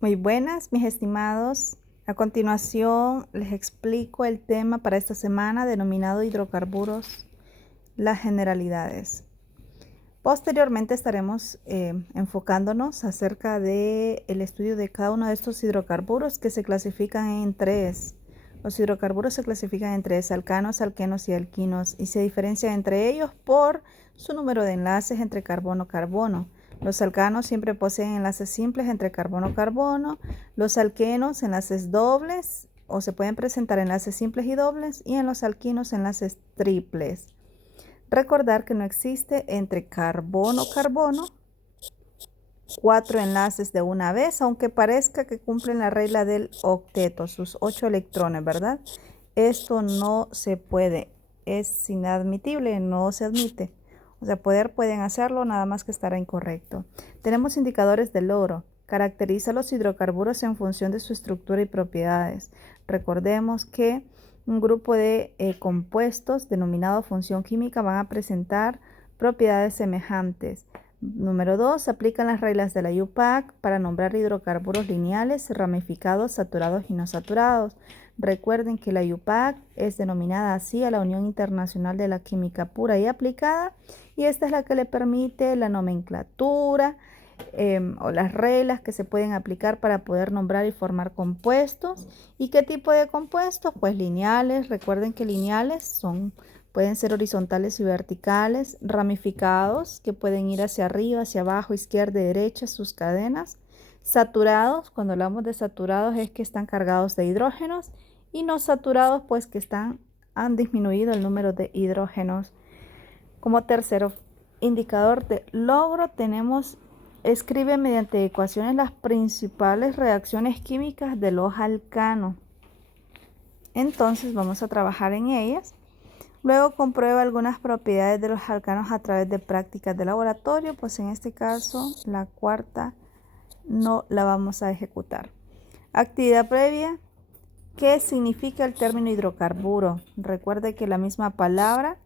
Muy buenas, mis estimados. A continuación les explico el tema para esta semana denominado hidrocarburos, las generalidades. Posteriormente estaremos enfocándonos acerca del estudio de cada uno de estos hidrocarburos que se clasifican en tres. Los hidrocarburos se clasifican en tres: alcanos, alquenos y alquinos, y se diferencian entre ellos por su número de enlaces entre carbono-carbono. Los alcanos siempre poseen enlaces simples entre carbono-carbono, los alquenos enlaces dobles o se pueden presentar enlaces simples y dobles, y en los alquinos enlaces triples. Recordar que no existe entre carbono-carbono 4 enlaces de una vez, aunque parezca que cumplen la regla del octeto, sus 8 electrones, ¿verdad? Esto no se puede, es inadmitible, no se admite. O sea, pueden hacerlo, nada más que estará incorrecto. Tenemos indicadores de logro. Caracteriza los hidrocarburos en función de su estructura y propiedades. Recordemos que un grupo de compuestos denominado función química van a presentar propiedades semejantes. Número 2. Se aplican las reglas de la IUPAC para nombrar hidrocarburos lineales, ramificados, saturados y no saturados. Recuerden que la IUPAC es denominada así a la Unión Internacional de la Química Pura y Aplicada, y esta es la que le permite la nomenclatura o las reglas que se pueden aplicar para poder nombrar y formar compuestos. ¿Y qué tipo de compuestos? Pues lineales. Recuerden que lineales pueden ser horizontales y verticales, ramificados, que pueden ir hacia arriba, hacia abajo, izquierda y derecha, sus cadenas. Saturados, cuando hablamos de saturados es que están cargados de hidrógenos, y no saturados, pues que han disminuido el número de hidrógenos. Como tercero indicador de logro tenemos: escribe mediante ecuaciones las principales reacciones químicas de los alcanos. Entonces vamos a trabajar en ellas. Luego comprueba algunas propiedades de los alcanos a través de prácticas de laboratorio, pues en este caso la cuarta no la vamos a ejecutar. Actividad previa. ¿Qué significa el término hidrocarburo? Recuerde que la misma palabra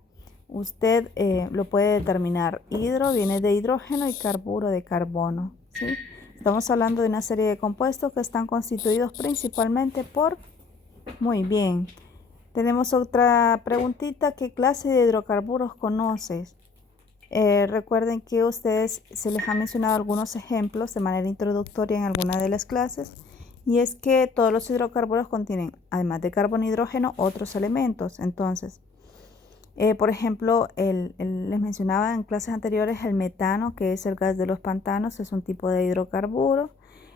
usted lo puede determinar. Hidro viene de hidrógeno y carburo de carbono, ¿sí? Estamos hablando de una serie de compuestos que están constituidos principalmente por... Muy bien. Tenemos otra preguntita. ¿Qué clase de hidrocarburos conoces? Recuerden que ustedes se les ha mencionado algunos ejemplos de manera introductoria en alguna de las clases, y es que todos los hidrocarburos contienen, además de carbono y hidrógeno, otros elementos. Entonces, por ejemplo, les mencionaba en clases anteriores el metano, que es el gas de los pantanos, es un tipo de hidrocarburo.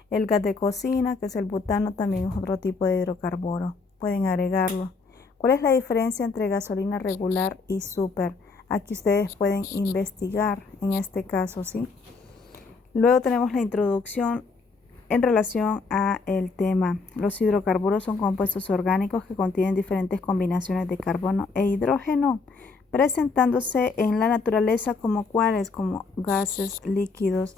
El gas de cocina, que es el butano, también es otro tipo de hidrocarburo. Pueden agregarlo. ¿Cuál es la diferencia entre gasolina regular y súper? Aquí ustedes pueden investigar en este caso, ¿sí? Luego tenemos la introducción en relación a el tema. Los hidrocarburos son compuestos orgánicos que contienen diferentes combinaciones de carbono e hidrógeno, presentándose en la naturaleza como cuáles, como gases, líquidos,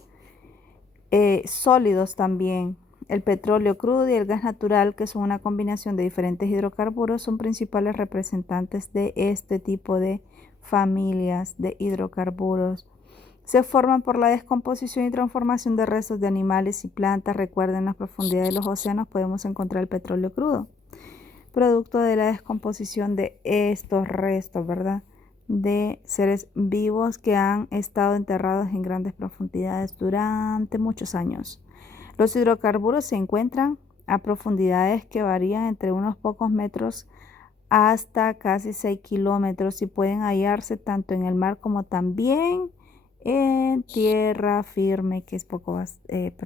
sólidos también. El petróleo crudo y el gas natural, que son una combinación de diferentes hidrocarburos, son principales representantes de este tipo de familias de hidrocarburos. Se forman por la descomposición y transformación de restos de animales y plantas. Recuerden, en las profundidades de los océanos podemos encontrar el petróleo crudo, producto de la descomposición de estos restos, ¿verdad? De seres vivos que han estado enterrados en grandes profundidades durante muchos años. Los hidrocarburos se encuentran a profundidades que varían entre unos pocos metros hasta casi 6 kilómetros, y pueden hallarse tanto en el mar como también en tierra firme, que es poco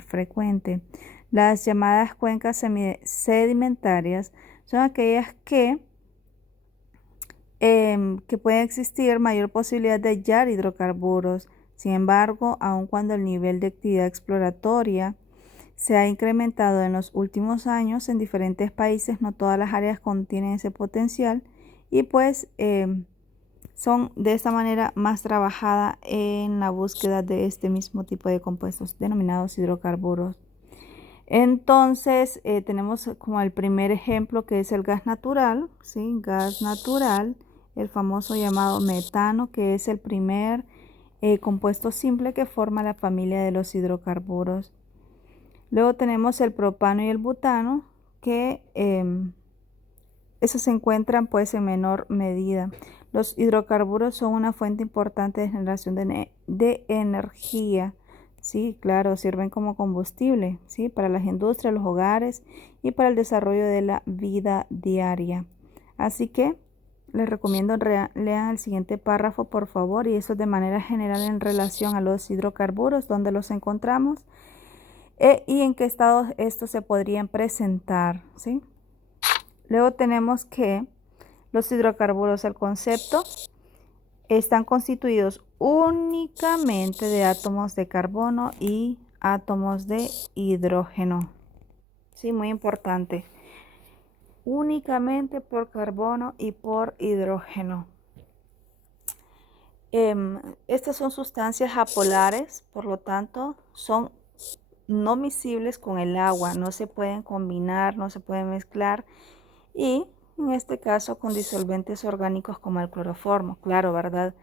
frecuente. Las llamadas cuencas sedimentarias son aquellas que pueden existir mayor posibilidad de hallar hidrocarburos. Sin embargo, aun cuando el nivel de actividad exploratoria se ha incrementado en los últimos años en diferentes países, no todas las áreas contienen ese potencial, y pues son de esta manera más trabajada en la búsqueda de este mismo tipo de compuestos denominados hidrocarburos. Entonces tenemos como el primer ejemplo, que es el gas natural, ¿sí? Gas natural, el famoso llamado metano, que es el primer compuesto simple que forma la familia de los hidrocarburos. Luego tenemos el propano y el butano, que esos se encuentran pues en menor medida. Los hidrocarburos son una fuente importante de generación de energía. Sí, claro, sirven como combustible, ¿sí? Para las industrias, los hogares y para el desarrollo de la vida diaria. Así que les recomiendo lean el siguiente párrafo, por favor, y eso de manera general en relación a los hidrocarburos, dónde los encontramos y en qué estado estos se podrían presentar, ¿sí? Luego tenemos que los hidrocarburos, el concepto, están constituidos únicamente de átomos de carbono y átomos de hidrógeno. Sí, muy importante. Únicamente por carbono y por hidrógeno. Estas son sustancias apolares, por lo tanto, son no miscibles con el agua, no se pueden combinar, no se pueden mezclar y en este caso con disolventes orgánicos como el cloroformo, claro, ¿verdad?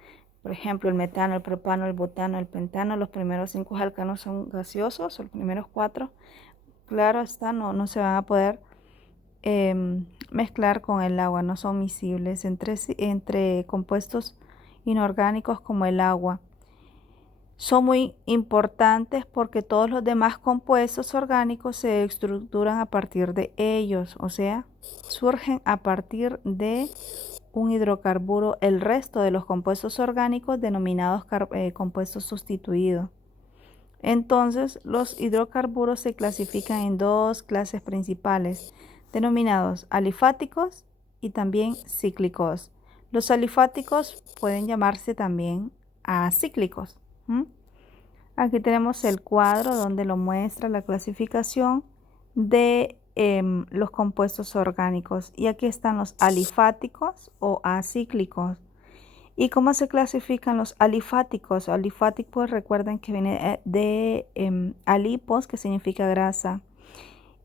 Por ejemplo, el metano, el propano, el butano, el pentano, los primeros 5 alcanos son gaseosos, los primeros 4, claro está, no se van a poder mezclar con el agua, no son miscibles entre compuestos inorgánicos como el agua. Son muy importantes porque todos los demás compuestos orgánicos se estructuran a partir de ellos, o sea, surgen a partir de un hidrocarburo el resto de los compuestos orgánicos denominados compuestos sustituidos. Entonces, los hidrocarburos se clasifican en dos clases principales, denominados alifáticos y también cíclicos. Los alifáticos pueden llamarse también acíclicos. Aquí tenemos el cuadro donde lo muestra la clasificación de los compuestos orgánicos. Y aquí están los alifáticos o acíclicos. ¿Y cómo se clasifican los alifáticos? Alifáticos, recuerden que viene de alipos, que significa grasa.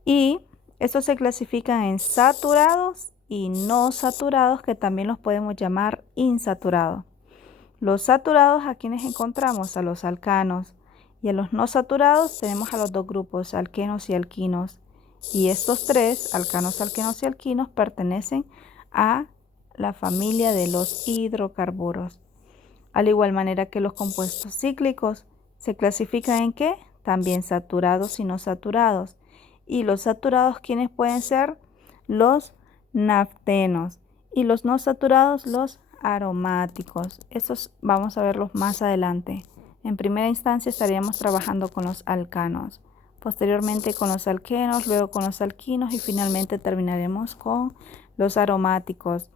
Y estos se clasifican en saturados y no saturados, que también los podemos llamar insaturados. Los saturados, ¿a quienes encontramos? A los alcanos. Y a los no saturados tenemos a los dos grupos, alquenos y alquinos. Y estos tres, alcanos, alquenos y alquinos, pertenecen a la familia de los hidrocarburos. Al igual manera que los compuestos cíclicos, ¿se clasifican en qué? También saturados y no saturados. Y los saturados, ¿quiénes pueden ser? Los naftenos. Y los no saturados, los aromáticos. Estos vamos a verlos más adelante. En primera instancia estaríamos trabajando con los alcanos, posteriormente con los alquenos, luego con los alquinos y finalmente terminaremos con los aromáticos.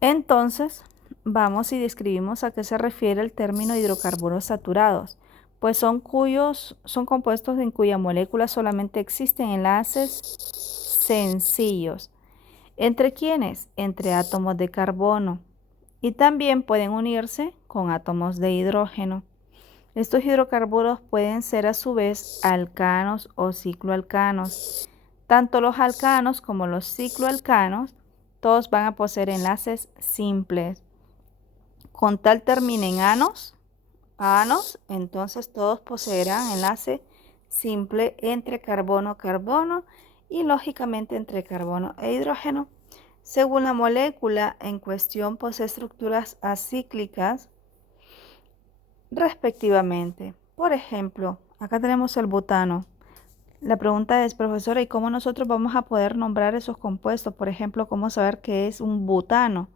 Entonces, vamos y describimos a qué se refiere el término hidrocarburos saturados. Pues son compuestos en cuya molécula solamente existen enlaces sencillos. ¿Entre quiénes? Entre átomos de carbono. Y también pueden unirse con átomos de hidrógeno. Estos hidrocarburos pueden ser a su vez alcanos o cicloalcanos. Tanto los alcanos como los cicloalcanos, todos van a poseer enlaces simples. Con tal terminen anos, entonces todos poseerán enlace simple entre carbono-carbono y lógicamente entre carbono e hidrógeno. Según la molécula en cuestión, posee estructuras acíclicas respectivamente. Por ejemplo, acá tenemos el butano. La pregunta es, profesora, ¿y cómo nosotros vamos a poder nombrar esos compuestos? Por ejemplo, ¿cómo saber qué es un butano?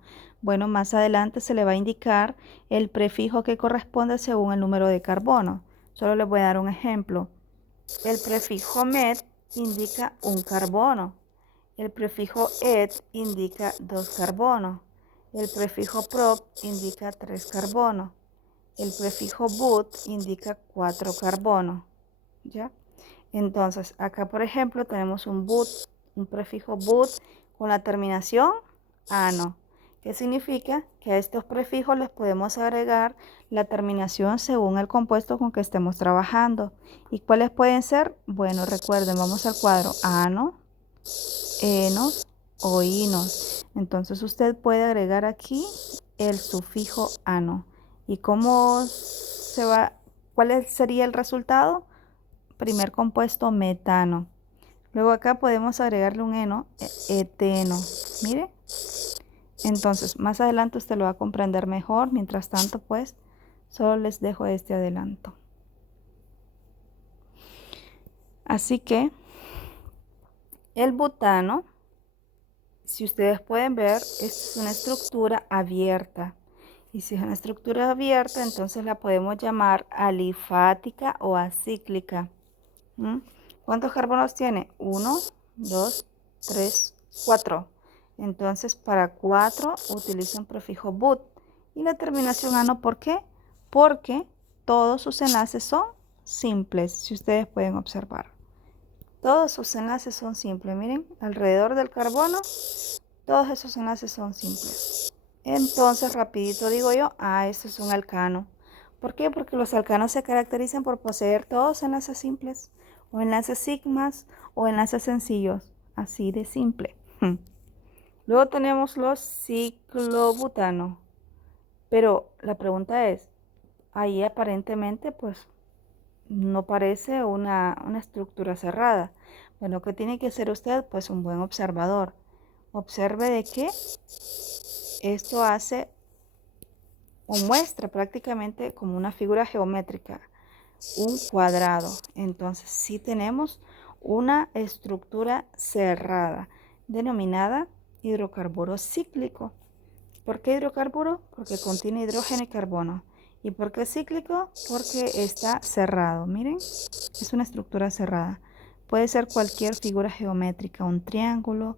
Bueno, más adelante se le va a indicar el prefijo que corresponde según el número de carbono. Solo les voy a dar un ejemplo. El prefijo met indica un carbono. El prefijo et indica 2 carbonos. El prefijo prop indica 3 carbonos. El prefijo but indica 4 carbonos. ¿Ya? Entonces, acá por ejemplo tenemos un prefijo but con la terminación ano. ¿Qué significa? Que a estos prefijos les podemos agregar la terminación según el compuesto con que estemos trabajando. ¿Y cuáles pueden ser? Bueno, recuerden, vamos al cuadro ano, enos o inos. Entonces usted puede agregar aquí el sufijo ano. ¿Y cómo cuál sería el resultado? primer compuesto metano. Luego acá podemos agregarle un eno, eteno. Mire. Entonces, más adelante usted lo va a comprender mejor. Mientras tanto, pues, solo les dejo este adelanto. Así que, el butano, si ustedes pueden ver, es una estructura abierta. Y si es una estructura abierta, entonces la podemos llamar alifática o acíclica. ¿Cuántos carbonos tiene? 1, 2, 3, 4. Entonces, para 4 utilizo un prefijo but. Y la terminación ano, ¿por qué? Porque todos sus enlaces son simples, si ustedes pueden observar. Todos sus enlaces son simples. Miren, alrededor del carbono, todos esos enlaces son simples. Entonces, rapidito digo yo, esto es un alcano. ¿Por qué? Porque los alcanos se caracterizan por poseer todos enlaces simples, o enlaces sigmas, o enlaces sencillos. Así de simple. Luego tenemos los ciclobutano. Pero la pregunta es, ahí aparentemente pues no parece una estructura cerrada. Bueno, ¿qué tiene que hacer usted? Pues un buen observador. Observe de que esto hace o muestra prácticamente como una figura geométrica, un cuadrado. Entonces sí tenemos una estructura cerrada, denominada hidrocarburo cíclico. ¿Por qué hidrocarburo? Porque contiene hidrógeno y carbono. ¿Y por qué cíclico? Porque está cerrado. Miren, es una estructura cerrada. Puede ser cualquier figura geométrica, un triángulo,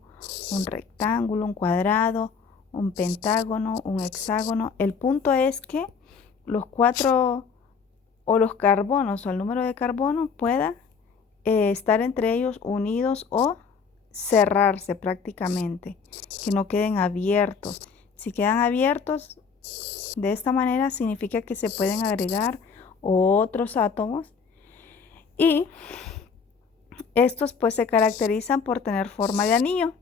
un rectángulo, un cuadrado, un pentágono, un hexágono. El punto es que los 4 o los carbonos o el número de carbonos pueda estar entre ellos unidos o cerrarse prácticamente, que no queden abiertos. Si quedan abiertos de esta manera, significa que se pueden agregar otros átomos y estos pues se caracterizan por tener forma de anillo.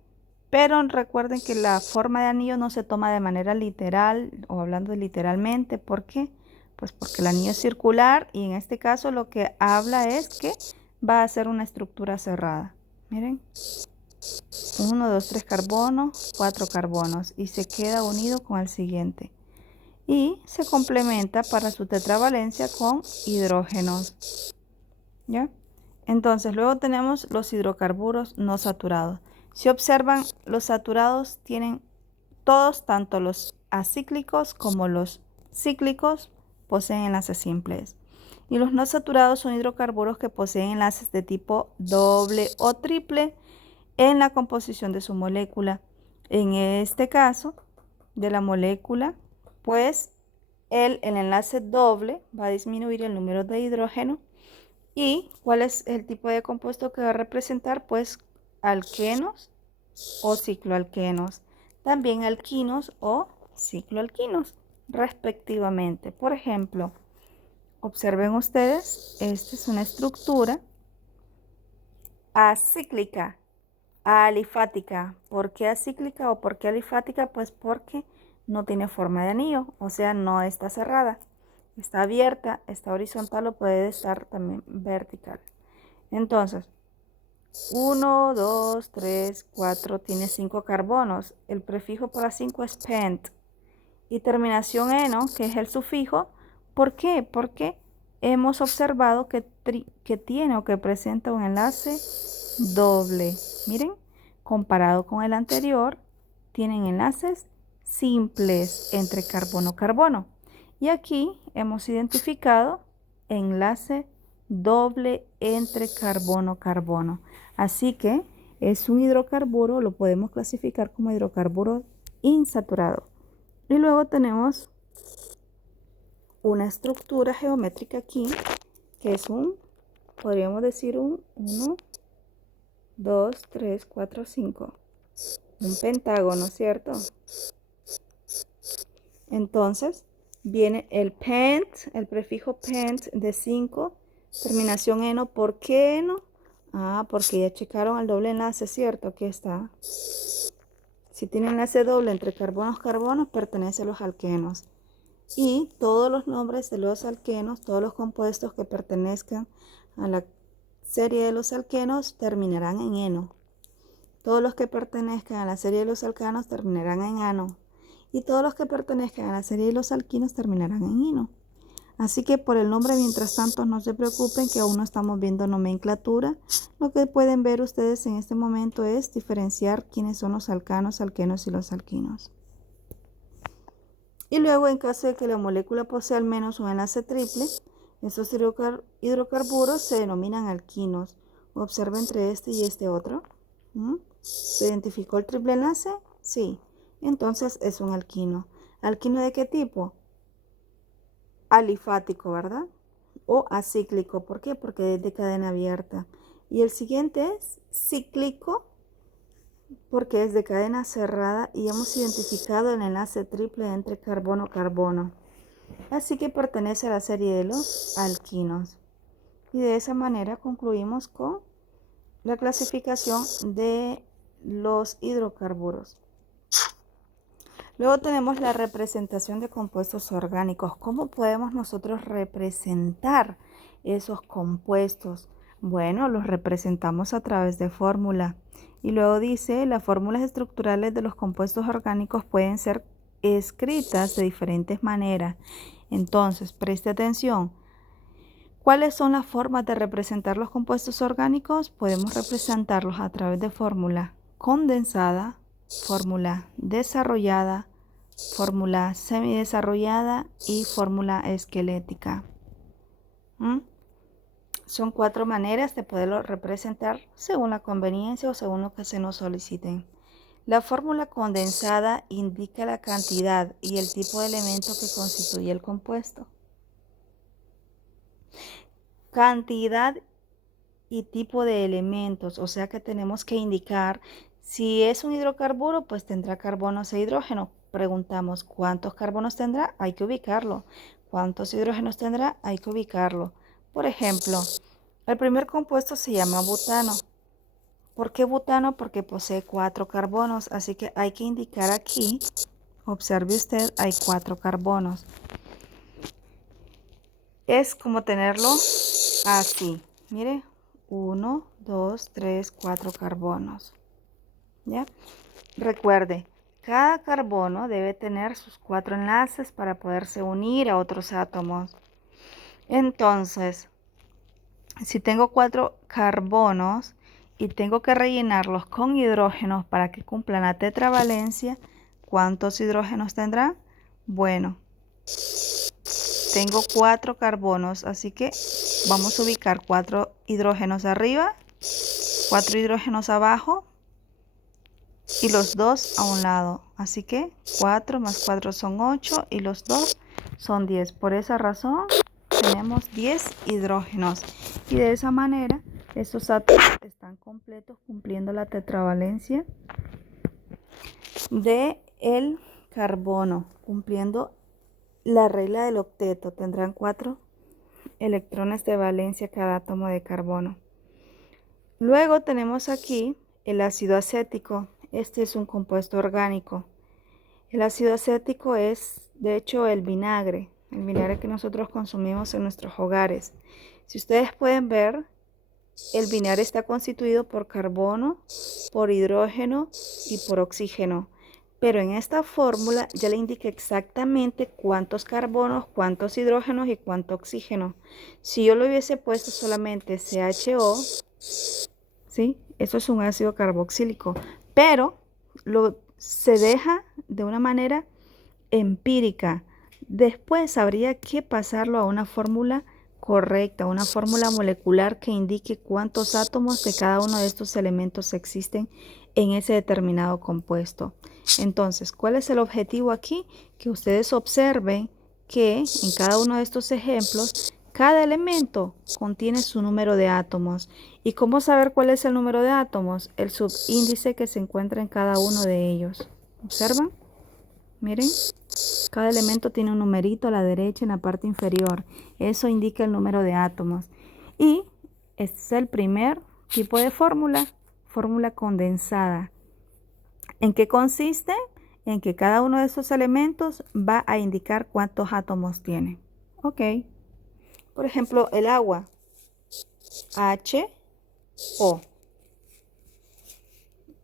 Pero recuerden que la forma de anillo no se toma de manera literal o hablando literalmente. ¿Por qué? Pues porque el anillo es circular y en este caso lo que habla es que va a ser una estructura cerrada. Miren. 1, 2, 3 carbonos, 4 carbonos y se queda unido con el siguiente. Y se complementa para su tetravalencia con hidrógenos. ¿Ya? Entonces luego tenemos los hidrocarburos no saturados. Si observan, los saturados tienen todos, tanto los acíclicos como los cíclicos, poseen enlaces simples. Y los no saturados son hidrocarburos que poseen enlaces de tipo doble o triple en la composición de su molécula. En este caso, de la molécula, pues el enlace doble va a disminuir el número de hidrógeno. ¿Y cuál es el tipo de compuesto que va a representar? Pues alquenos o cicloalquenos. También alquinos o cicloalquinos, respectivamente. Por ejemplo, observen ustedes, esta es una estructura acíclica, alifática. ¿Por qué acíclica o por qué alifática? Pues porque no tiene forma de anillo, o sea, no está cerrada. Está abierta, está horizontal o puede estar también vertical. Entonces, 1, 2, 3, 4, tiene 5 carbonos. El prefijo para 5 es pent. Y terminación eno, que es el sufijo. ¿Por qué? Porque hemos observado que tiene o que presenta un enlace doble. Miren, comparado con el anterior, tienen enlaces simples entre carbono-carbono. Y aquí hemos identificado enlace doble entre carbono-carbono. Así que es un hidrocarburo, lo podemos clasificar como hidrocarburo insaturado. Y luego tenemos una estructura geométrica aquí, que es podríamos decir un 1, 2, 3, 4, 5. Un pentágono, ¿cierto? Entonces, viene el pent, el prefijo pent de 5, terminación eno. ¿Por qué eno? Porque ya checaron el doble enlace, ¿cierto? Aquí está. Si tiene enlace doble entre carbonos, pertenece a los alquenos. Y todos los nombres de los alquenos, todos los compuestos que pertenezcan a la serie de los alquenos terminarán en eno. Todos los que pertenezcan a la serie de los alcanos terminarán en ano. Y todos los que pertenezcan a la serie de los alquinos terminarán en ino. Así que por el nombre, mientras tanto, no se preocupen que aún no estamos viendo nomenclatura. Lo que pueden ver ustedes en este momento es diferenciar quiénes son los alcanos, alquenos y los alquinos. Y luego, en caso de que la molécula posea al menos un enlace triple, esos hidrocarburos se denominan alquinos. Observa entre este y este otro. ¿Se identificó el triple enlace? Sí. Entonces es un alquino. ¿Alquino de qué tipo? Alifático, ¿verdad? O acíclico. ¿Por qué? Porque es de cadena abierta. Y el siguiente es cíclico, porque es de cadena cerrada y hemos identificado el enlace triple entre carbono-carbono. Así que pertenece a la serie de los alquinos. Y de esa manera concluimos con la clasificación de los hidrocarburos. Luego tenemos la representación de compuestos orgánicos. ¿Cómo podemos nosotros representar esos compuestos? Bueno, los representamos a través de fórmula. Y luego dice, las fórmulas estructurales de los compuestos orgánicos pueden ser escritas de diferentes maneras. Entonces, preste atención. ¿Cuáles son las formas de representar los compuestos orgánicos? Podemos representarlos a través de fórmula condensada, fórmula desarrollada, fórmula semidesarrollada y fórmula esquelética. Son 4 maneras de poderlo representar según la conveniencia o según lo que se nos soliciten. La fórmula condensada indica la cantidad y el tipo de elemento que constituye el compuesto. Cantidad y tipo de elementos, o sea que tenemos que indicar si es un hidrocarburo, pues tendrá carbonos e hidrógeno. Preguntamos, ¿cuántos carbonos tendrá? Hay que ubicarlo. ¿Cuántos hidrógenos tendrá? Hay que ubicarlo. Por ejemplo, el primer compuesto se llama butano. ¿Por qué butano? Porque posee 4 carbonos, así que hay que indicar aquí, observe usted, hay 4 carbonos. Es como tenerlo así, mire, 1, 2, 3, 4 carbonos. ¿Ya? Recuerde, cada carbono debe tener sus 4 enlaces para poderse unir a otros átomos. Entonces, si tengo 4 carbonos y tengo que rellenarlos con hidrógenos para que cumplan la tetravalencia, ¿cuántos hidrógenos tendrá? Bueno, tengo 4 carbonos, así que vamos a ubicar 4 hidrógenos arriba, 4 hidrógenos abajo y los 2 a un lado. Así que 4 más 4 son 8 y los 2 son 10. Por esa razón tenemos 10 hidrógenos. Y de esa manera estos átomos están completos cumpliendo la tetravalencia del carbono, cumpliendo la regla del octeto. Tendrán 4 electrones de valencia cada átomo de carbono. Luego tenemos aquí el ácido acético. Este es un compuesto orgánico. El ácido acético es, de hecho, el vinagre que nosotros consumimos en nuestros hogares. Si ustedes pueden ver, el vinagre está constituido por carbono, por hidrógeno y por oxígeno. Pero en esta fórmula ya le indica exactamente cuántos carbonos, cuántos hidrógenos y cuánto oxígeno. Si yo le hubiese puesto solamente CHO, ¿sí? Eso es un ácido carboxílico, pero se deja de una manera empírica. Después habría que pasarlo a una fórmula correcta, una fórmula molecular que indique cuántos átomos de cada uno de estos elementos existen en ese determinado compuesto. Entonces, ¿cuál es el objetivo aquí? Que ustedes observen que en cada uno de estos ejemplos, cada elemento contiene su número de átomos. ¿Y cómo saber cuál es el número de átomos? El subíndice que se encuentra en cada uno de ellos. ¿Observan? Miren, cada elemento tiene un numerito a la derecha en la parte inferior. Eso indica el número de átomos. Y este es el primer tipo de fórmula, fórmula condensada. ¿En qué consiste? En que cada uno de esos elementos va a indicar cuántos átomos tiene. Ok. Por ejemplo, el agua. H, O.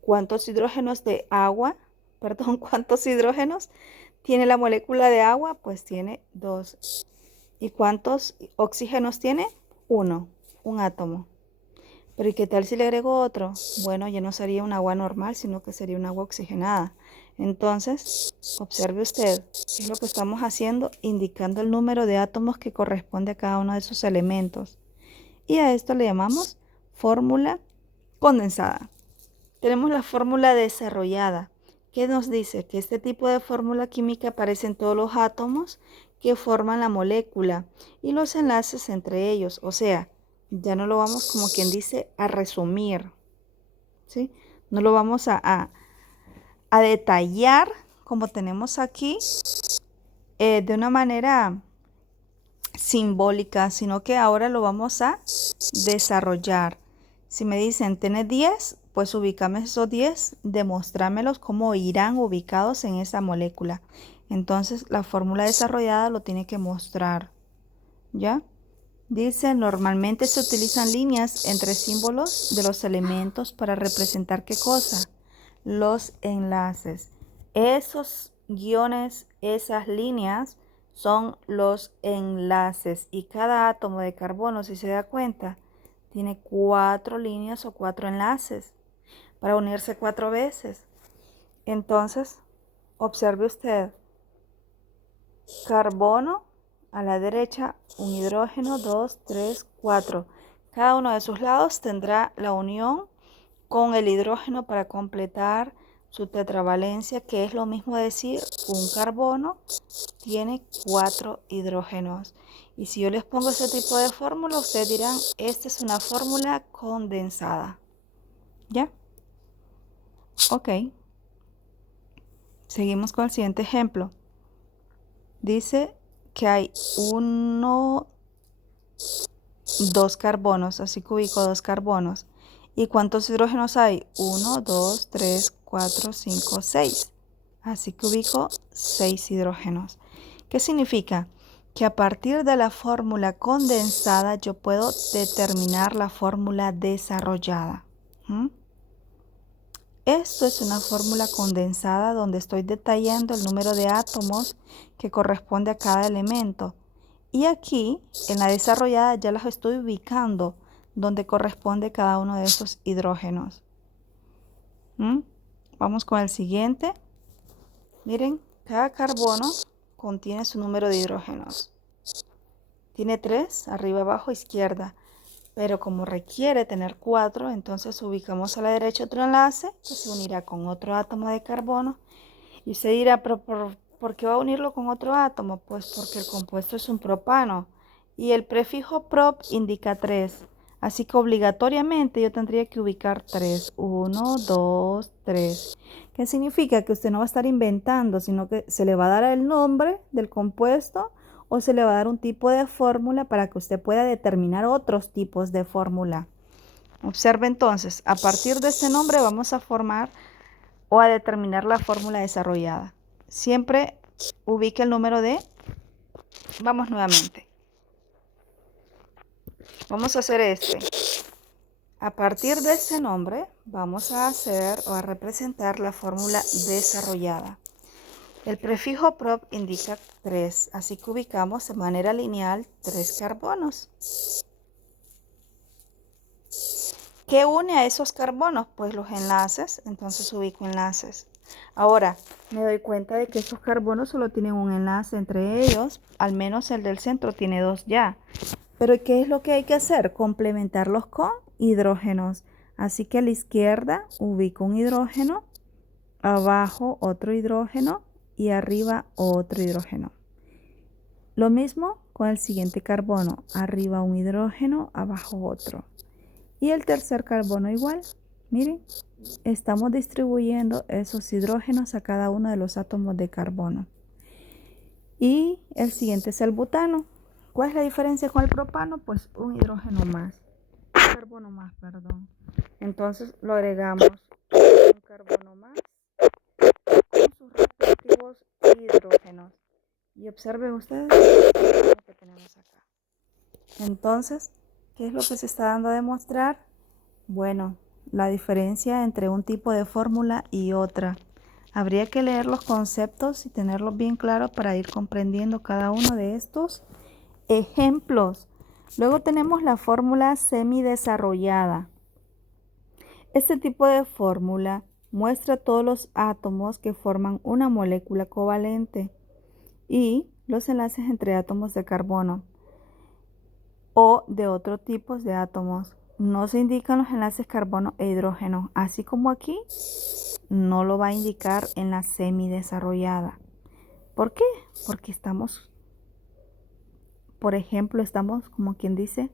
¿Cuántos hidrógenos de agua? Perdón, ¿cuántos hidrógenos tiene la molécula de agua? Pues tiene 2. ¿Y cuántos oxígenos tiene? 1, un átomo. Pero ¿y qué tal si le agrego otro? Bueno, ya no sería un agua normal, sino que sería un agua oxigenada. Entonces, observe usted, ¿qué es lo que estamos haciendo? Indicando el número de átomos que corresponde a cada uno de esos elementos. Y a esto le llamamos fórmula condensada. Tenemos la fórmula desarrollada, que nos dice que este tipo de fórmula química aparece en todos los átomos que forman la molécula y los enlaces entre ellos. O sea, ya no lo vamos, como quien dice, a resumir, ¿sí? No lo vamos a detallar como tenemos aquí de una manera simbólica, sino que ahora lo vamos a desarrollar. Si me dicen, ¿tienes 10? Pues ubícame esos 10, demostrámelos cómo irán ubicados en esa molécula. Entonces, la fórmula desarrollada lo tiene que mostrar, ¿ya? Dice, normalmente se utilizan líneas entre símbolos de los elementos para representar ¿qué cosa? Los enlaces. Esos guiones, esas líneas son los enlaces y cada átomo de carbono, si se da cuenta, tiene 4 líneas o 4 enlaces para unirse 4 veces. Entonces, observe usted, carbono a la derecha, un hidrógeno, 2, 3, 4. Cada uno de sus lados tendrá la unión con el hidrógeno para completar su tetravalencia, que es lo mismo decir un carbono tiene 4 hidrógenos. Y si yo les pongo ese tipo de fórmula, ustedes dirán, esta es una fórmula condensada. ¿Ya? Ok. Seguimos con el siguiente ejemplo. Dice que hay 2 carbonos, así que ubico 2 carbonos. ¿Y cuántos hidrógenos hay? 1, 2, 3, 4, 5, 6. Así que ubico 6 hidrógenos. ¿Qué significa? Que a partir de la fórmula condensada yo puedo determinar la fórmula desarrollada. Esto es una fórmula condensada donde estoy detallando el número de átomos que corresponde a cada elemento. Y aquí, en la desarrollada, ya las estoy ubicando donde corresponde cada uno de esos hidrógenos. Vamos con el siguiente. Miren, cada carbono contiene su número de hidrógenos. Tiene 3, arriba, abajo, izquierda. Pero como requiere tener 4, entonces ubicamos a la derecha otro enlace que se unirá con otro átomo de carbono. Y usted dirá, ¿pero por qué va a unirlo con otro átomo? Pues porque el compuesto es un propano y el prefijo prop indica 3. Así que obligatoriamente yo tendría que ubicar 3. 1, 2, 3. ¿Qué significa? Que usted no va a estar inventando, sino que se le va a dar el nombre del compuesto o se le va a dar un tipo de fórmula para que usted pueda determinar otros tipos de fórmula. Observe entonces, a partir de este nombre vamos a formar o a determinar la fórmula desarrollada. Siempre ubique el número de... Vamos nuevamente. Vamos a hacer este. A partir de este nombre vamos a hacer o a representar la fórmula desarrollada. El prefijo prop indica 3, así que ubicamos de manera lineal 3 carbonos. ¿Qué une a esos carbonos? Pues los enlaces, entonces ubico enlaces. Ahora, me doy cuenta de que esos carbonos solo tienen un enlace entre ellos, al menos el del centro tiene 2 ya. Pero ¿qué es lo que hay que hacer? Complementarlos con hidrógenos. Así que a la izquierda ubico un hidrógeno, abajo otro hidrógeno y arriba otro hidrógeno. Lo mismo con el siguiente carbono, arriba un hidrógeno, abajo otro. Y el tercer carbono igual. Miren, estamos distribuyendo esos hidrógenos a cada uno de los átomos de carbono. Y el siguiente es el butano. ¿Cuál es la diferencia con el propano? Pues un hidrógeno más. Un carbono más, perdón. Entonces lo agregamos un carbono más con sus respectivos hidrógenos. Y observen ustedes lo que tenemos acá. Entonces, ¿qué es lo que se está dando a demostrar? Bueno, la diferencia entre un tipo de fórmula y otra. Habría que leer los conceptos y tenerlos bien claros para ir comprendiendo cada uno de estos ejemplos. Luego tenemos la fórmula semidesarrollada. Este tipo de fórmula muestra todos los átomos que forman una molécula covalente y los enlaces entre átomos de carbono o de otros tipos de átomos. No se indican los enlaces carbono e hidrógeno, así como aquí no lo va a indicar en la semidesarrollada. ¿Por qué? Porque estamos, por ejemplo, estamos como quien dice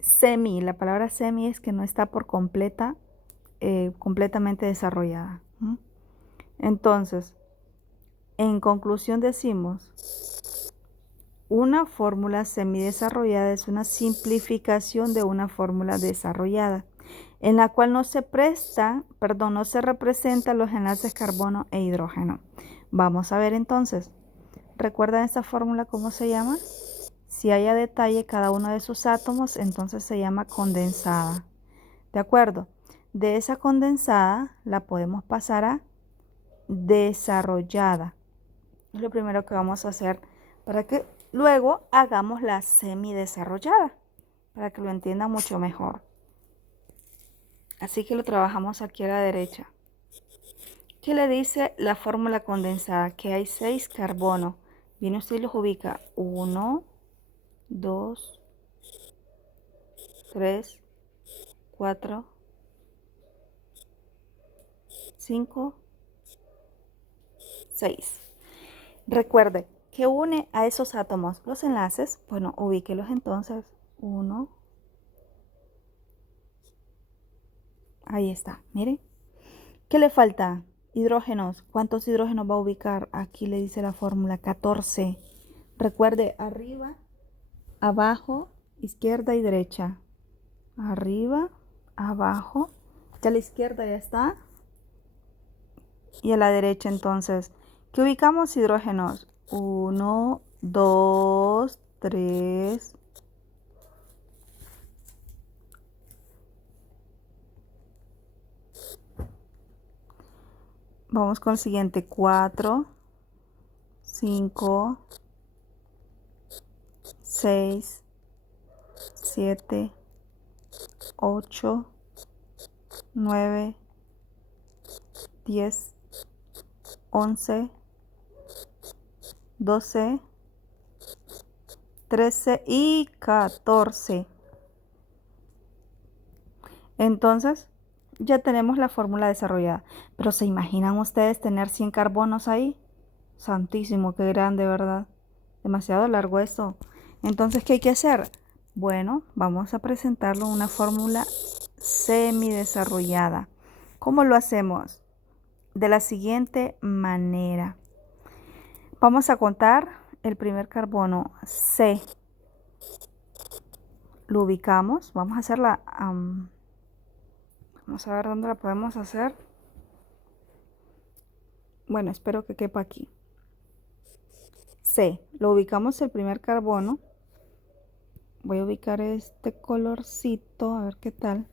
semi. La palabra semi es que no está por completamente desarrollada. Entonces, en conclusión decimos, una fórmula semidesarrollada es una simplificación de una fórmula desarrollada, en la cual no se representan los enlaces carbono e hidrógeno. Vamos a ver entonces. ¿Recuerdan esta fórmula cómo se llama? Si hay a detalle cada uno de sus átomos, entonces se llama condensada. ¿De acuerdo? De esa condensada la podemos pasar a desarrollada. Es lo primero que vamos a hacer para que luego hagamos la semidesarrollada, para que lo entiendan mucho mejor. Así que lo trabajamos aquí a la derecha. ¿Qué le dice la fórmula condensada? Que hay 6 carbonos. Viene usted y los ubica. 1, 2, 3, 4, 5, 6. Recuerde que une a esos átomos los enlaces. Bueno, ubíquelos entonces. 1. Ahí está. Miren. ¿Qué le falta? Hidrógenos. ¿Cuántos hidrógenos va a ubicar? Aquí le dice la fórmula 14. Recuerde, arriba, abajo, izquierda y derecha. Arriba, abajo. Ya a la izquierda ya está. Y a la derecha entonces. ¿Qué ubicamos? Hidrógenos. 1, 2, 3. Vamos con el siguiente. 4, 5, 6, 7, 8, 9, 10, 11, 12, 13 y 14. Entonces, ya tenemos la fórmula desarrollada. Pero ¿se imaginan ustedes tener 100 carbonos ahí? Santísimo, qué grande, ¿verdad? Demasiado largo esto. Entonces, ¿qué hay que hacer? Bueno, vamos a presentarlo en una fórmula semidesarrollada. ¿Cómo lo hacemos? De la siguiente manera. Vamos a contar el primer carbono C. Lo ubicamos. Vamos a hacerla. Vamos a ver dónde la podemos hacer. Bueno, espero que quepa aquí. C. Lo ubicamos el primer carbono. Voy a ubicar este colorcito, a ver qué tal.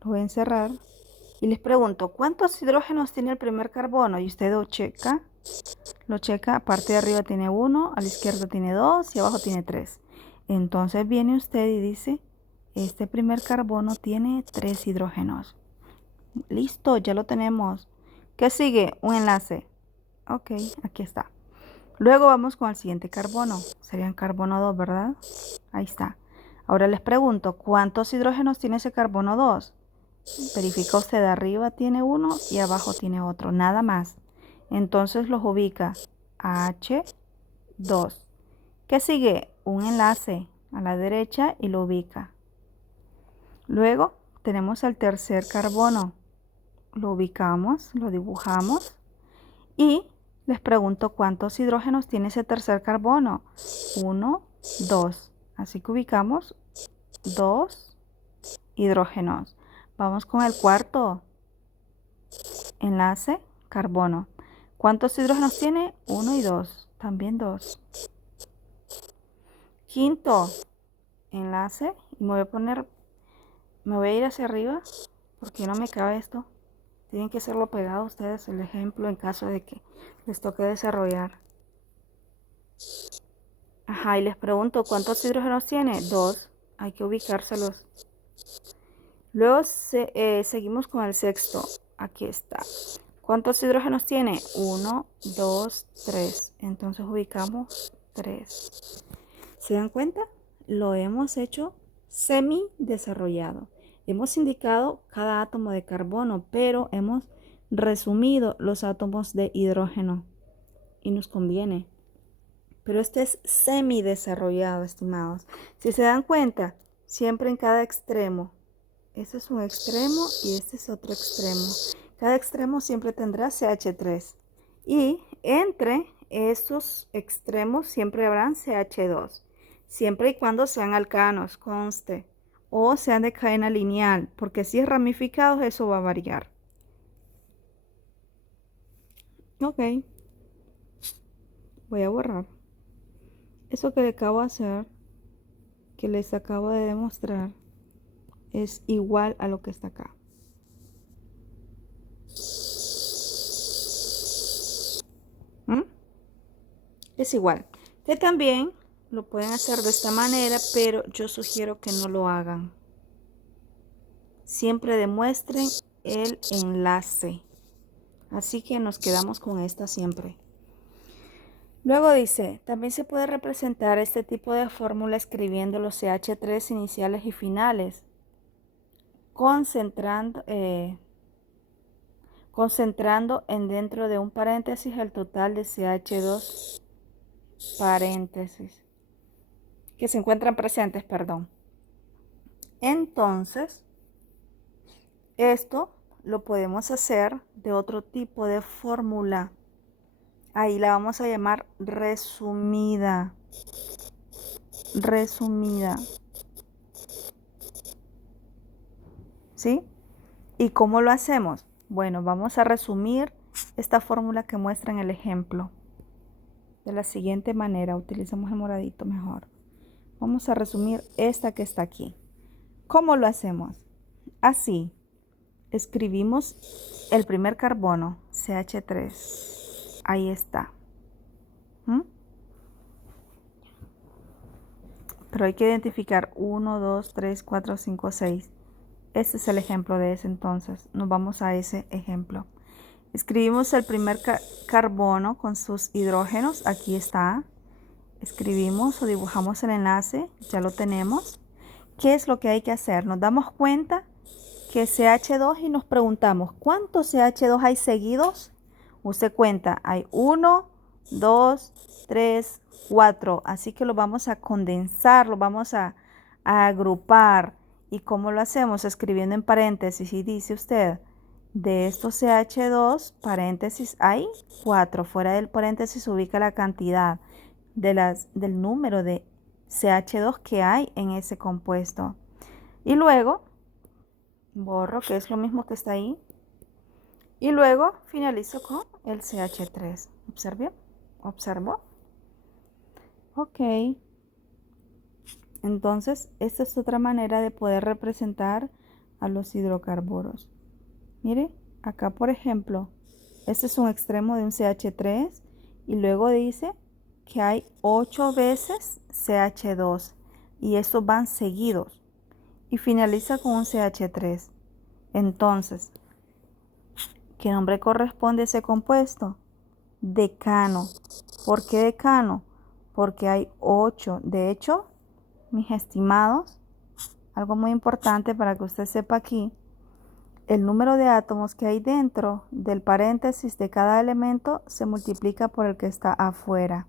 Lo voy a encerrar. Y les pregunto, ¿cuántos hidrógenos tiene el primer carbono? Y usted lo checa. Parte de arriba tiene 1, a la izquierda tiene 2 y abajo tiene 3. Entonces viene usted y dice, este primer carbono tiene 3 hidrógenos. Listo, ya lo tenemos. ¿Qué sigue? Un enlace. Ok, aquí está. Luego vamos con el siguiente carbono. Sería el carbono 2, ¿verdad? Ahí está. Ahora les pregunto, ¿cuántos hidrógenos tiene ese carbono 2? Verifica usted, arriba tiene uno y abajo tiene otro, nada más. Entonces los ubica H2. ¿Qué sigue? Un enlace a la derecha y lo ubica. Luego tenemos el tercer carbono. Lo ubicamos, lo dibujamos y les pregunto cuántos hidrógenos tiene ese tercer carbono. 1, 2. Así que ubicamos 2 hidrógenos. Vamos con el cuarto enlace, carbono. ¿Cuántos hidrógenos tiene? 1 y 2. También 2. Quinto enlace. Y me voy a poner Me voy a ir hacia arriba porque no me cabe esto. Tienen que hacerlo pegado ustedes el ejemplo en caso de que les toque desarrollar. Ajá, y les pregunto, ¿cuántos hidrógenos tiene? 2. Hay que ubicárselos. Luego seguimos con el sexto. Aquí está. ¿Cuántos hidrógenos tiene? 1, 2, 3. Entonces ubicamos 3. ¿Se dan cuenta? Lo hemos hecho semi desarrollado. Hemos indicado cada átomo de carbono, pero hemos resumido los átomos de hidrógeno. Y nos conviene. Pero este es semi desarrollado, estimados. Si se dan cuenta, siempre en cada extremo. Este es un extremo y este es otro extremo. Cada extremo siempre tendrá CH3. Y entre estos extremos siempre habrán CH2. Siempre y cuando sean alcanos, conste. O sean de cadena lineal, porque si es ramificado eso va a variar. Ok. Voy a borrar. Eso que acabo de hacer, que les acabo de demostrar, es igual a lo que está acá. Es igual. Que también lo pueden hacer de esta manera, pero yo sugiero que no lo hagan. Siempre demuestren el enlace. Así que nos quedamos con esta siempre. Luego dice, también se puede representar este tipo de fórmula escribiendo los CH3 iniciales y finales, concentrando en dentro de un paréntesis el total de CH2 paréntesis que se encuentran presentes, perdón. Entonces, esto lo podemos hacer de otro tipo de fórmula. Ahí la vamos a llamar resumida. Resumida. ¿Sí? ¿Y cómo lo hacemos? Bueno, vamos a resumir esta fórmula que muestra en el ejemplo. De la siguiente manera, utilizamos el moradito mejor. Vamos a resumir esta que está aquí. ¿Cómo lo hacemos? Así. Escribimos el primer carbono, CH3. Ahí está. Pero hay que identificar 1, 2, 3, 4, 5, 6. Este es el ejemplo de ese entonces. Nos vamos a ese ejemplo. Escribimos el primer carbono con sus hidrógenos. Aquí está. Escribimos o dibujamos el enlace. Ya lo tenemos. ¿Qué es lo que hay que hacer? Nos damos cuenta que CH2 y nos preguntamos, ¿cuántos CH2 hay seguidos? Usted cuenta, hay 1, 2, 3, 4. Así que lo vamos a condensar, lo vamos a agrupar. ¿Y cómo lo hacemos? Escribiendo en paréntesis y dice usted, de estos CH2, paréntesis, hay 4. Fuera del paréntesis ubica la cantidad del número de CH2 que hay en ese compuesto. Y luego borro, que es lo mismo que está ahí. Y luego finalizo con el CH3. ¿Observó? Ok. Entonces, esta es otra manera de poder representar a los hidrocarburos. Mire, acá por ejemplo, este es un extremo de un CH3 y luego dice que hay 8 veces CH2 y estos van seguidos y finaliza con un CH3. Entonces, ¿qué nombre corresponde a ese compuesto? Decano. ¿Por qué decano? Porque hay 8. De hecho, mis estimados, algo muy importante para que usted sepa aquí, el número de átomos que hay dentro del paréntesis de cada elemento se multiplica por el que está afuera.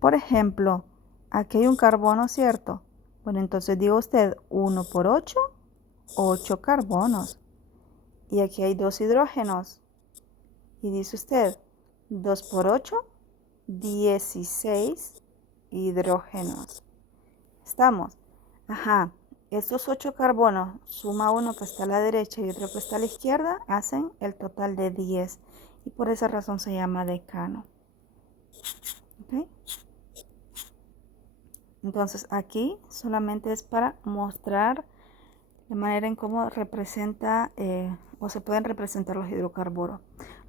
Por ejemplo, aquí hay un carbono, ¿cierto? Bueno, entonces diga usted 1 por 8, 8 carbonos. Y aquí hay 2 hidrógenos. Y dice usted 2 por 8, 16 hidrógenos. ¿Estamos? Ajá. Estos 8 carbonos, suma uno que está a la derecha y otro que está a la izquierda, hacen el total de 10. Y por esa razón se llama decano. ¿Okay? Entonces aquí solamente es para mostrar la manera en cómo representa o se pueden representar los hidrocarburos.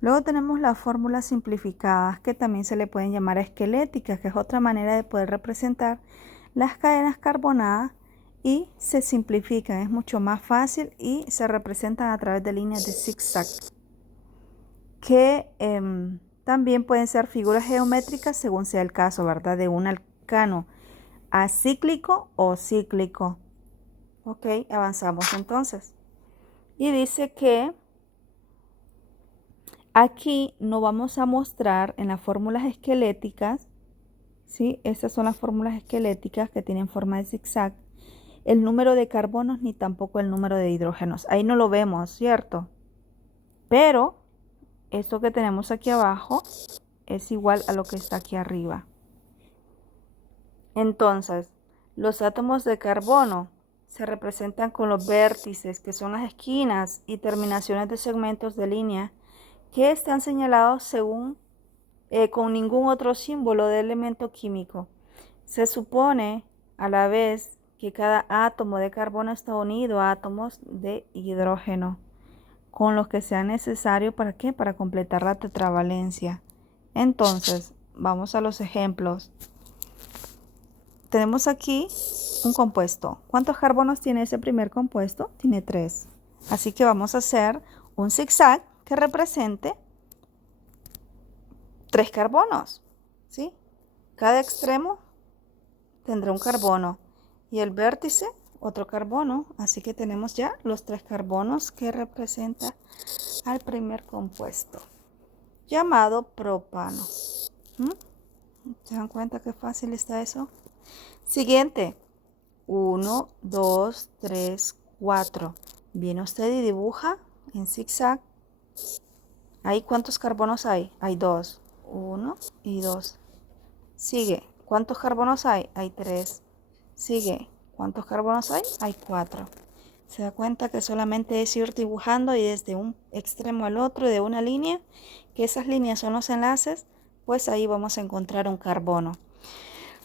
Luego tenemos las fórmulas simplificadas, que también se le pueden llamar esqueléticas, que es otra manera de poder representar las cadenas carbonadas y se simplifican, es mucho más fácil y se representan a través de líneas de zigzag, que también pueden ser figuras geométricas según sea el caso, ¿verdad? De un alcano acíclico o cíclico. Ok, avanzamos entonces. Y dice que aquí no vamos a mostrar en las fórmulas esqueléticas, ¿sí? Estas son las fórmulas esqueléticas que tienen forma de zigzag, el número de carbonos ni tampoco el número de hidrógenos. Ahí no lo vemos, ¿cierto? Pero esto que tenemos aquí abajo es igual a lo que está aquí arriba. Entonces, los átomos de carbono se representan con los vértices, que son las esquinas y terminaciones de segmentos de línea que están señalados según con ningún otro símbolo de elemento químico. Se supone a la vez que cada átomo de carbono está unido a átomos de hidrógeno, con los que sea necesario ¿para qué? Para completar la tetravalencia. Entonces, vamos a los ejemplos. Tenemos aquí un compuesto. ¿Cuántos carbonos tiene ese primer compuesto? Tiene 3. Así que vamos a hacer un zigzag que represente 3 carbonos, ¿sí? Cada extremo tendrá un carbono y el vértice otro carbono. Así que tenemos ya los 3 carbonos que representa al primer compuesto, llamado propano. ¿Se dan cuenta qué fácil está eso? Siguiente. 1, 2, 3, 4. Viene usted y dibuja en zigzag. ¿Ahí cuántos carbonos hay? Hay 2. 1 y 2. Sigue. ¿Cuántos carbonos hay? Hay 3. Sigue. ¿Cuántos carbonos hay? Hay 4. Se da cuenta que solamente es ir dibujando y desde un extremo al otro de una línea, que esas líneas son los enlaces, pues ahí vamos a encontrar un carbono.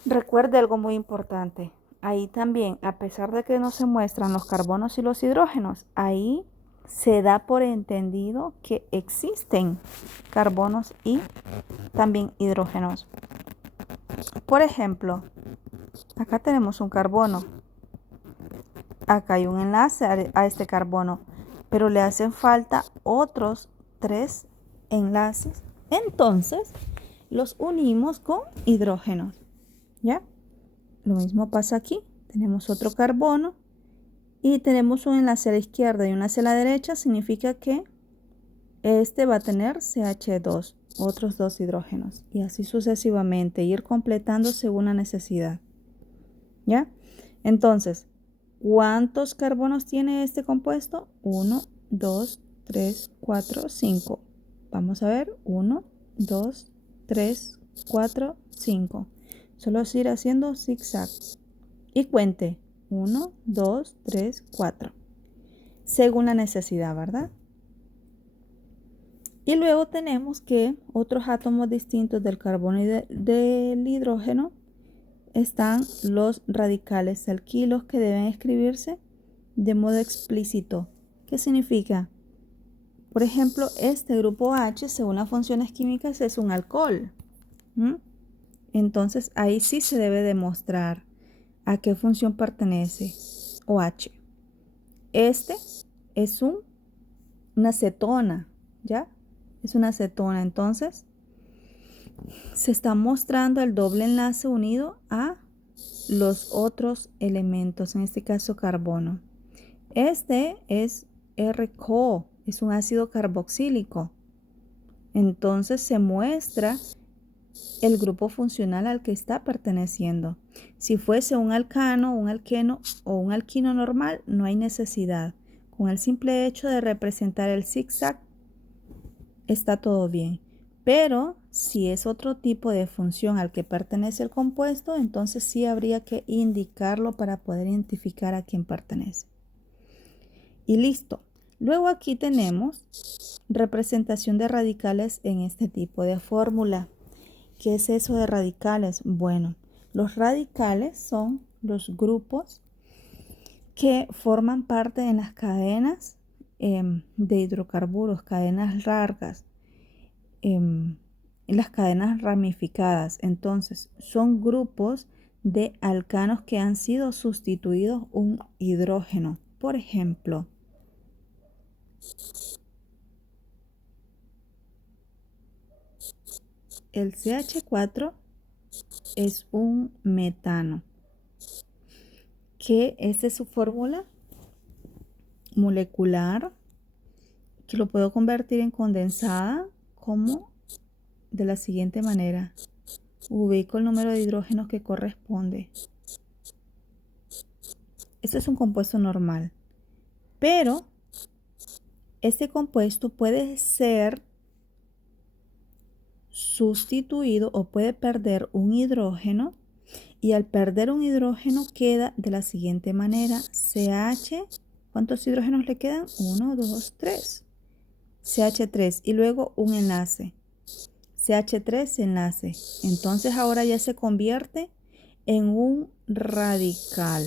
Recuerde algo muy importante. Ahí también, a pesar de que no se muestran los carbonos y los hidrógenos, ahí se da por entendido que existen carbonos y también hidrógenos. Por ejemplo, acá tenemos un carbono. Acá hay un enlace a este carbono, pero le hacen falta otros 3 enlaces. Entonces, los unimos con hidrógenos. ¿Ya? Lo mismo pasa aquí. Tenemos otro carbono y tenemos un enlace a la izquierda y un enlace a la derecha. Significa que este va a tener CH2, otros 2 hidrógenos. Y así sucesivamente, ir completando según la necesidad. ¿Ya? Entonces, ¿cuántos carbonos tiene este compuesto? 1, 2, 3, 4, 5. Vamos a ver. 1, 2, 3, 4, 5. Solo es ir haciendo zigzag. Y cuente. 1, 2, 3, 4. Según la necesidad, ¿verdad? Y luego tenemos que otros átomos distintos del carbono y del hidrógeno están los radicales alquilos, que deben escribirse de modo explícito. ¿Qué significa? Por ejemplo, este grupo H, según las funciones químicas, es un alcohol. Entonces, ahí sí se debe demostrar a qué función pertenece OH. Este es una cetona, ¿ya? Es una cetona. Entonces, se está mostrando el doble enlace unido a los otros elementos, en este caso carbono. Este es RCO, es un ácido carboxílico. Entonces se muestra el grupo funcional al que está perteneciendo. Si fuese un alcano, un alqueno o un alquino normal, no hay necesidad. Con el simple hecho de representar el zigzag, está todo bien. Pero si es otro tipo de función al que pertenece el compuesto, entonces sí habría que indicarlo para poder identificar a quién pertenece. Y listo. Luego aquí tenemos representación de radicales en este tipo de fórmula. ¿Qué es eso de radicales? Bueno, los radicales son los grupos que forman parte en las cadenas de hidrocarburos, cadenas largas, las cadenas ramificadas. Entonces, son grupos de alcanos que han sido sustituidos un hidrógeno. Por ejemplo, el CH4 es un metano, que esta es su fórmula molecular, que lo puedo convertir en condensada como de la siguiente manera. Ubico el número de hidrógenos que corresponde. Esto es un compuesto normal, pero este compuesto puede ser sustituido o puede perder un hidrógeno, y al perder un hidrógeno queda de la siguiente manera. CH, ¿cuántos hidrógenos le quedan? 1, 2, 3. CH3 y luego un enlace. CH3 enlace. Entonces ahora ya se convierte en un radical.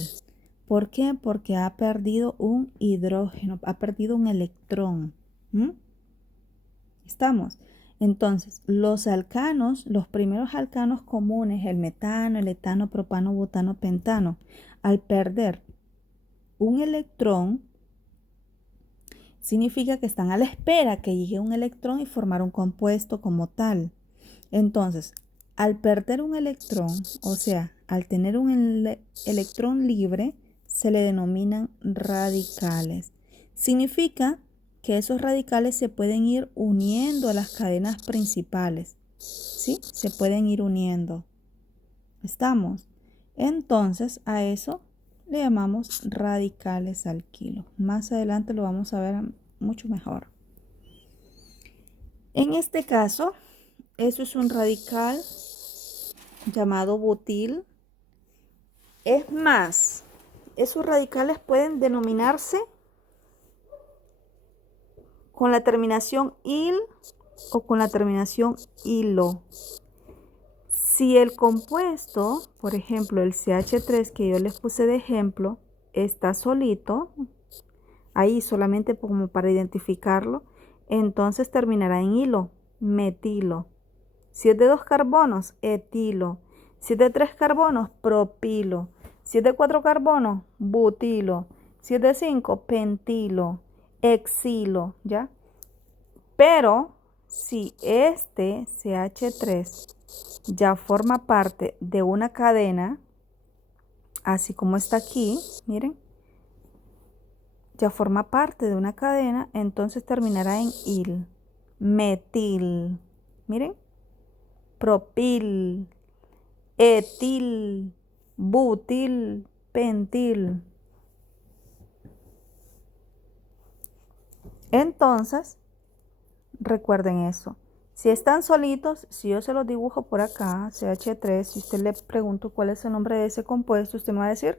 ¿Por qué? Porque ha perdido un hidrógeno, ha perdido un electrón. ¿Estamos? Entonces, los alcanos, los primeros alcanos comunes, el metano, el etano, propano, butano, pentano, al perder un electrón, significa que están a la espera que llegue un electrón y formar un compuesto como tal. Entonces, al perder un electrón, o sea, al tener un electrón libre, se le denominan radicales. Significa que esos radicales se pueden ir uniendo a las cadenas principales. ¿Sí? Se pueden ir uniendo. ¿Estamos? Entonces, a eso le llamamos radicales alquilos. Más adelante lo vamos a ver mucho mejor. En este caso, eso es un radical llamado butil. Es más, esos radicales pueden denominarse con la terminación il o con la terminación ilo. Si el compuesto, por ejemplo, el CH3 que yo les puse de ejemplo, está solito, ahí solamente como para identificarlo, entonces terminará en hilo, metilo. Si es de 2 carbonos, etilo. Si es de 3 carbonos, propilo. Si es de 4 carbonos, butilo. Si es de 5, pentilo, exilo, ¿ya? Pero si este CH3 ya forma parte de una cadena, así como está aquí, miren, ya forma parte de una cadena, entonces terminará en il, metil, miren, propil, etil, butil, pentil. Entonces, recuerden eso. Si están solitos, si yo se los dibujo por acá, CH3, si usted le pregunto cuál es el nombre de ese compuesto, usted me va a decir,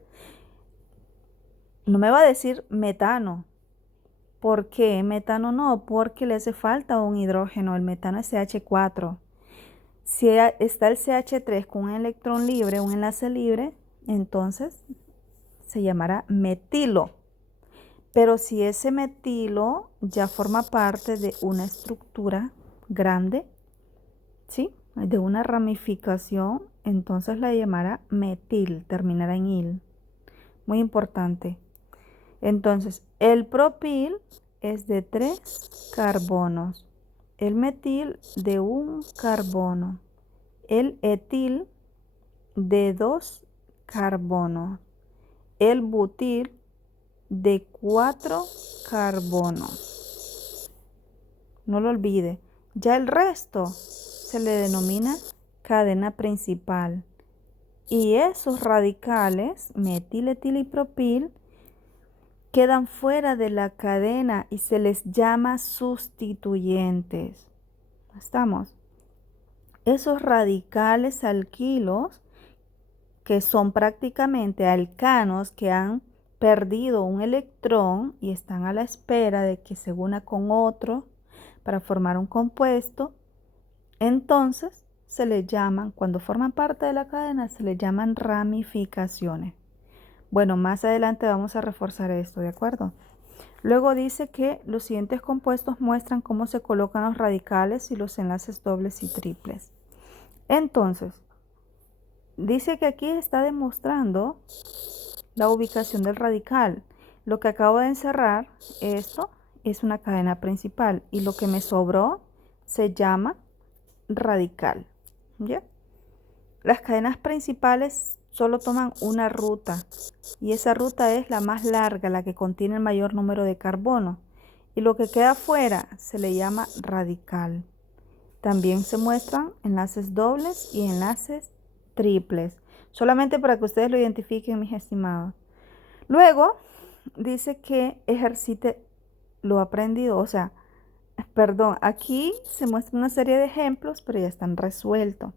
no me va a decir metano. ¿Por qué metano no? Porque le hace falta un hidrógeno. El metano es CH4. Si está el CH3 con un electrón libre, un enlace libre, entonces se llamará metilo. Pero si ese metilo ya forma parte de una estructura grande, ¿sí? De una ramificación, entonces la llamará metil, terminará en il. Muy importante. Entonces, el propil es de 3 carbonos, el metil de 1 carbono, el etil de 2 carbonos, el butil de 4 carbonos. No lo olvide. Ya el resto se le denomina cadena principal. Y esos radicales, metil, etil y propil, quedan fuera de la cadena y se les llama sustituyentes. ¿Estamos? Esos radicales alquilos, que son prácticamente alcanos que han perdido un electrón y están a la espera de que se una con otro para formar un compuesto, entonces se les llaman, cuando forman parte de la cadena, se les llaman ramificaciones. Bueno, más adelante vamos a reforzar esto, ¿de acuerdo? Luego dice que los siguientes compuestos muestran cómo se colocan los radicales y los enlaces dobles y triples. Entonces, dice que aquí está demostrando la ubicación del radical. Lo que acabo de encerrar, esto es una cadena principal y lo que me sobró se llama radical. ¿Ya? Las cadenas principales solo toman una ruta y esa ruta es la más larga, la que contiene el mayor número de carbono. Y lo que queda afuera se le llama radical. También se muestran enlaces dobles y enlaces triples. Solamente para que ustedes lo identifiquen, mis estimados. Luego dice que ejercite lo aprendido. O sea, perdón, aquí se muestra una serie de ejemplos, pero ya están resueltos.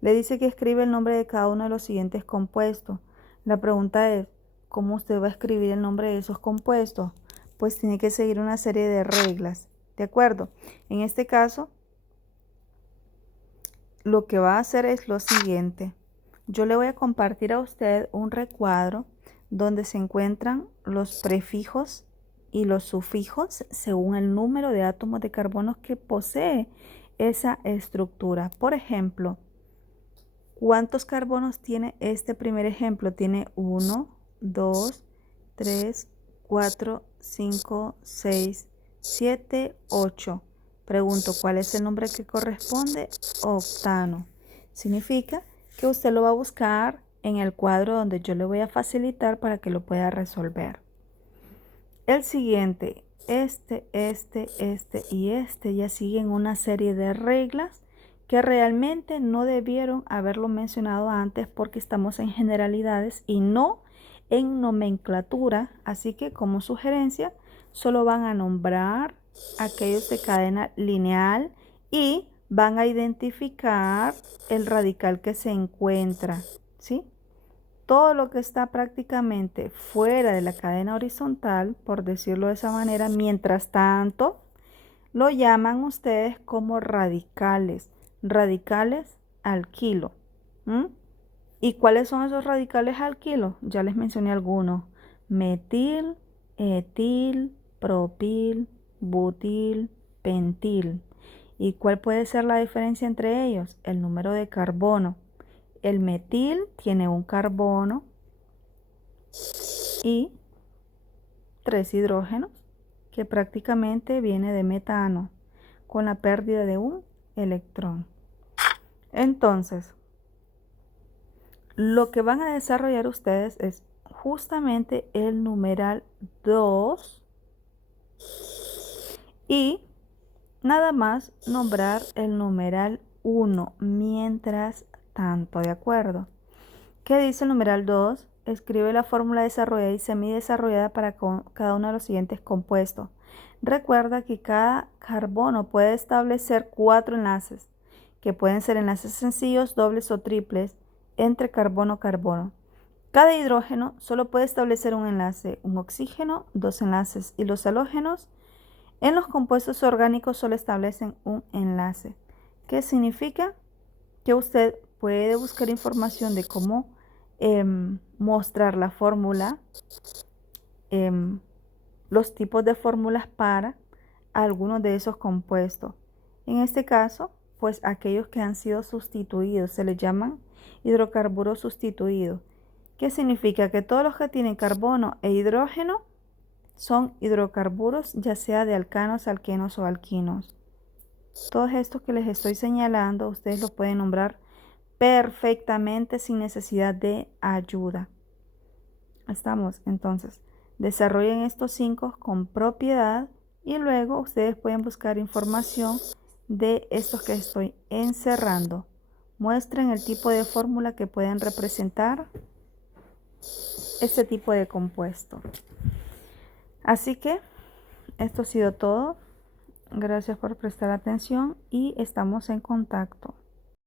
Le dice que escribe el nombre de cada uno de los siguientes compuestos. La pregunta es, ¿cómo usted va a escribir el nombre de esos compuestos? Pues tiene que seguir una serie de reglas, ¿de acuerdo? En este caso, lo que va a hacer es lo siguiente. Yo le voy a compartir a usted un recuadro donde se encuentran los prefijos y los sufijos según el número de átomos de carbono que posee esa estructura. Por ejemplo, ¿cuántos carbonos tiene este primer ejemplo? Tiene 1, 2, 3, 4, 5, 6, 7, 8. Pregunto, ¿cuál es el nombre que corresponde? Octano. Significa que usted lo va a buscar en el cuadro donde yo le voy a facilitar para que lo pueda resolver. El siguiente, este y este ya siguen una serie de reglas que realmente no debieron haberlo mencionado antes porque estamos en generalidades y no en nomenclatura. Así que como sugerencia, solo van a nombrar aquellos de cadena lineal y van a identificar el radical que se encuentra, ¿sí? Todo lo que está prácticamente fuera de la cadena horizontal, por decirlo de esa manera, mientras tanto, lo llaman ustedes como radicales, radicales al kilo. ¿Y cuáles son esos radicales al kilo? Ya les mencioné algunos: metil, etil, propil, butil, pentil. ¿Y cuál puede ser la diferencia entre ellos? El número de carbono. El metil tiene un carbono y 3 hidrógenos, que prácticamente viene de metano, con la pérdida de un electrón. Entonces, lo que van a desarrollar ustedes es justamente el numeral 2 y nada más nombrar el numeral 1 mientras tanto, ¿de acuerdo? ¿Qué dice el numeral 2? Escribe la fórmula desarrollada y semidesarrollada para cada uno de los siguientes compuestos. Recuerda que cada carbono puede establecer 4 enlaces, que pueden ser enlaces sencillos, dobles o triples, entre carbono-carbono. Cada hidrógeno solo puede establecer un enlace, un oxígeno, 2 enlaces, y los halógenos en los compuestos orgánicos solo establecen un enlace. ¿Qué significa? Que usted puede buscar información de cómo mostrar la fórmula, los tipos de fórmulas para algunos de esos compuestos. En este caso, pues aquellos que han sido sustituidos se les llaman hidrocarburos sustituidos. ¿Qué significa? Que todos los que tienen carbono e hidrógeno son hidrocarburos, ya sea de alcanos, alquenos o alquinos. Todos estos que les estoy señalando, ustedes los pueden nombrar perfectamente sin necesidad de ayuda. Estamos, entonces, desarrollen estos 5 con propiedad y luego ustedes pueden buscar información de estos que estoy encerrando. Muestren el tipo de fórmula que pueden representar este tipo de compuesto. Así que esto ha sido todo. Gracias por prestar atención y estamos en contacto.